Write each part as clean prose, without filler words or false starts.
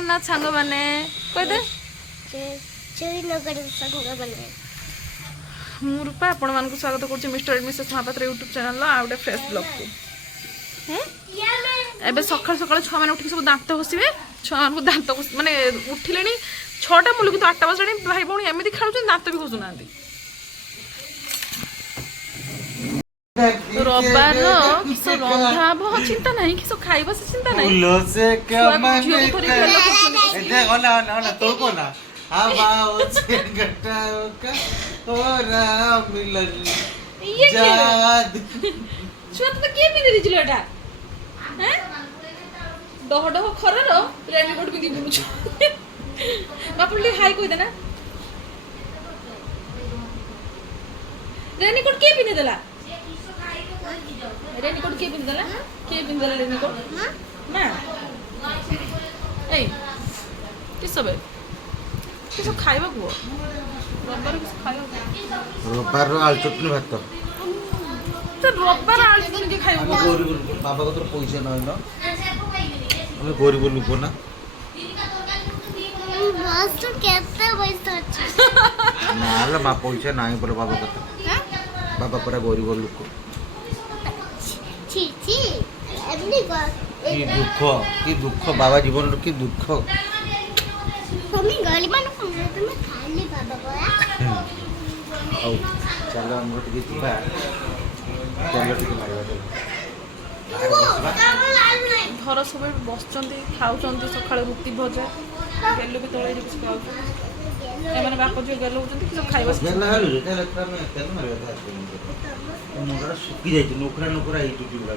ना सांग माने कह दे मु रूपा आपण मानक स्वागत करूँ Mr and Mrs Mahapatra YouTube channel आउटे फ्रेश ब्लॉग को एबे सकाल सकाल छुआ मैंने उठिक सब दांत घषे छुआ मान दांत माने उठिले 6टा मुलुक तो 8टा बजे भाई भौणी एमती खेलुं दांत भी घषुना रविवार किस रंधा हब चिंता नहीं किस खाइबा से चिंता नहीं छुआ तो किए पिंधि दिजिलो एटा हैं डह डह खरार रेनकोट पिंधि बुलुछ बापुली हाई कोइ देना रेनकोट के पिंधि देला रेनकोट के पिंधि देला रेनकोट ना ए किस बे किस खाइबा को रविवार किस खाइबा रविवार आलू चटनी भात तो रविवार आलू चटनी खाइबा बाबा को तो पैसा नहीं ना हमें गरीब लोग ना बस तो केते पैसा अछि ना मा पैसा नहीं पर बाबा को बाबा पर गरीब लोग छी छी एमनी की दुख बाबा जीवन की दुख मम्मी गाली मान को तुम्हें खाली बाबा बोला औ चलो हम टिके जीवा चलो टिके मारवा घर सब बसचंती खाऊचंती सकाळ रुटी भजा गेलु भी तळे जिस खाऊ एमाने बाप जो गेलु होचंती कि खाइबा गेला हालु रे तेल में तेल मारवा था मुंडा सुकी जाई नोकरा नोकरा ई टुटी गुडा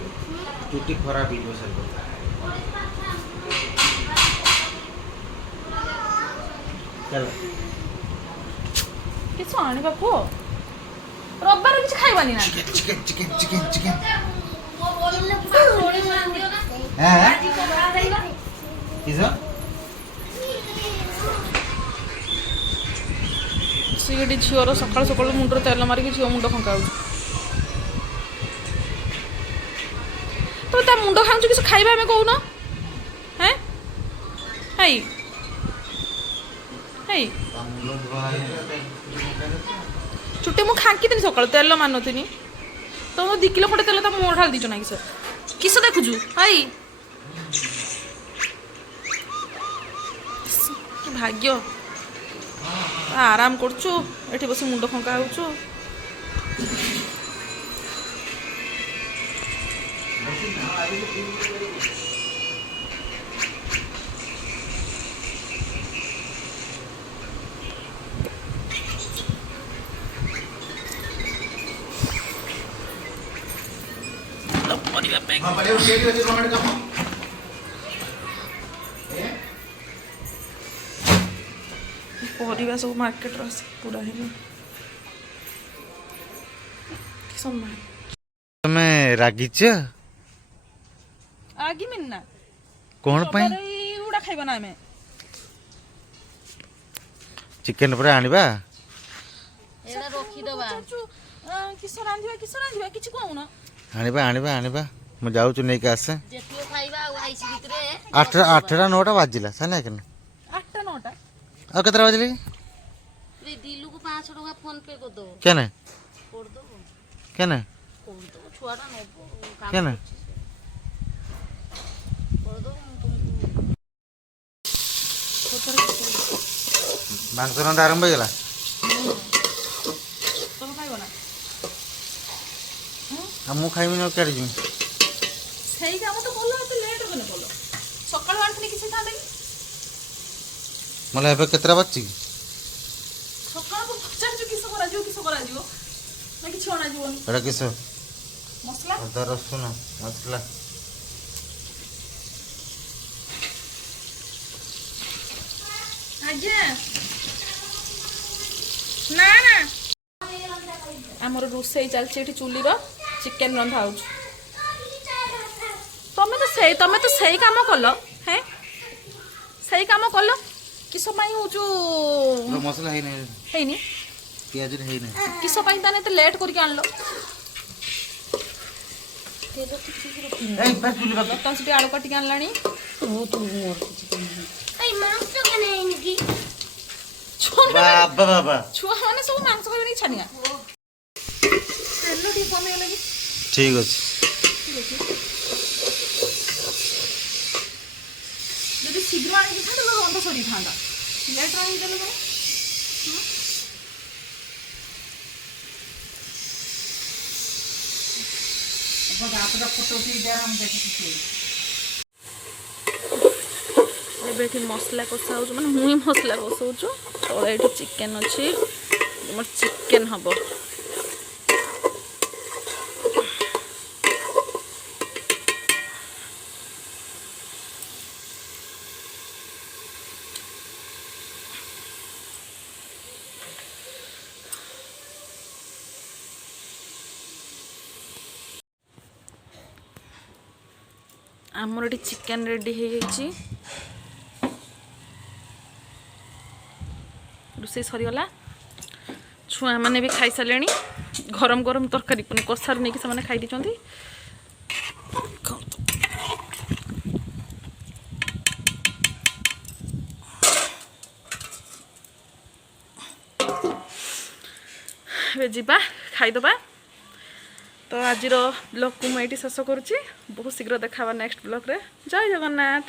चुटी खराब ही सर चलो किस आनी बापू रविवार किछ खाइबानी ना चिकन हैं किसा सीडी झिओर सकाळ सकाळ मुंडर तेल मारिक झिओ मुंड खंका तो ता मुंड खाऊ किस खाइबा हमें कहू ना हैं हाई हाई छुट्टी मु खांकी दिन सकाळ तेल मानोतिनी तो मो 2 किलो खंडे तेल ता मोर ढाल दीचो ना किस देखुजु हाई कि भाग्य आराम करछु एठी बसी मुंड खंका होछु हां बड़े उठे के कमेंट का परिवा सब मार्केट रस पूरा है तुम्हें रागिच आगे मिलना कौन पाई उड़ा खाइबा ना हमें चिकन पर आनिबा एला रखी दबा किस रांधिबा किछ कहू ना आनिबा मु जाउछु नै के आसे जेतियो खाइबा आइसी भितरे 8टा 9टा बाजिला सने के 8टा 9टा और केतरा बाजिले रे दिलु को 500 टका फोन पे कर दो केने कर दो केने कर दो छुआटा नो काम केने कर दो मांस रंधा आरंभ हो गेला तुम खाइबो ना हम खाइबी न केड़ जिमी सही काम तो बोलो तो लेट होने बोलो सकाळ आंठनी किछ था नहीं मला एबे केतरा बच्ची सकाळ को पचार जो किस करा जो ना किछ होना जीवन एटा किस मसला अदा रसुन मसला आज्ञा ना ना हमर रोसई चलछि एठी चुली रो चिकन रंधा आउछ तमे तो सही काम कलो हैं सही काम कलो किस पाई हो जो मसला है नहीं प्याज है नहीं किस पाई ताने तो लेट करके आनलो ए बस चुली बाकी लता से आलू काटिक आनलानी तू मोर किछि ବାବା ବାବା ଛୁଆମାନେ ସବୁ ମାଂସ ଖାଇବେନି ଛାନିଆ ତେଲ ଟିକେ କମିଗଲେ ବି ଠିକ ଅଛି। ଯଦି ଶୀଘ୍ର ଆଣିକି ଥାନ୍ତା ରନ୍ଧ ସରିଥାନ୍ତା ଲେଟ୍ରେ ଆଣିକି ଦେଲେ କ'ଣ ଏବେ ଏଠି ମସଲା କଷା ହେଉଛି ମାନେ ମୁଇଁ ମସଲା କଷାଉଛୁ ତଳେ ଏଠି ଚିକେନ୍ ଅଛି ଆମର ଚିକେନ୍ ହବ ଆମର ଏଠି ଚିକେନ୍ ରେଡ଼ି ହେଇଯାଇଛି ରୋଷେଇ ସରିଗଲା ଛୁଆମାନେ ବି ଖାଇସାରିଲେଣି ଗରମ ଗରମ ତରକାରୀ ମାନେ କଷାରୁ ନେଇକି ସେମାନେ ଖାଇ ଦେଇଛନ୍ତି ଏବେ ଯିବା ଖାଇଦେବା ତ ଆଜିର ବ୍ଲଗ୍କୁ ମୁଁ ଏଇଠି ଶେଷ କରୁଛି ବହୁତ ଶୀଘ୍ର ଦେଖା ହେବା ନେକ୍ସଟ ବ୍ଲଗ୍ରେ ଜୟ ଜଗନ୍ନାଥ।